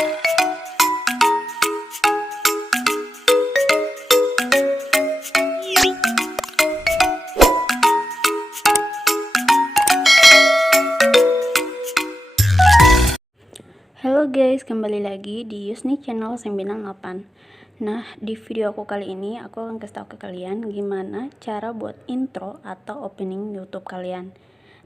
Halo guys, kembali lagi di Yusni channel 98. Nah, di video aku kali ini aku akan kasih tahu ke kalian gimana cara buat intro atau opening YouTube kalian.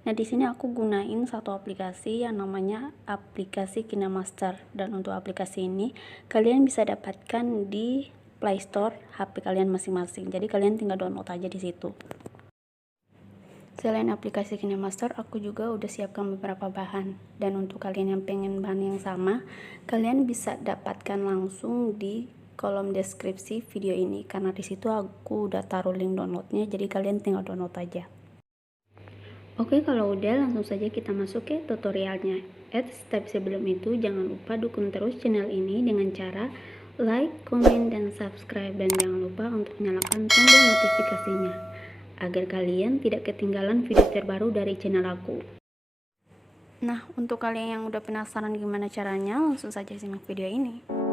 Nah, di sini aku gunain satu aplikasi yang namanya aplikasi Kinemaster, dan untuk aplikasi ini kalian bisa dapatkan di Play Store HP kalian masing-masing. Jadi kalian tinggal download aja di situ. Selain aplikasi Kinemaster, aku juga udah siapkan beberapa bahan. Dan untuk kalian yang pengen bahan yang sama, kalian bisa dapatkan langsung di kolom deskripsi video ini, karena di situ aku udah taruh link downloadnya, jadi kalian tinggal download aja. Oke, kalau udah langsung saja kita masuk ke tutorialnya. Tapi sebelum itu jangan lupa dukung terus channel ini dengan cara like, komen, dan subscribe, dan jangan lupa untuk nyalakan tombol notifikasinya agar kalian tidak ketinggalan video terbaru dari channel aku. Nah, untuk kalian yang udah penasaran gimana caranya, langsung saja simak video ini.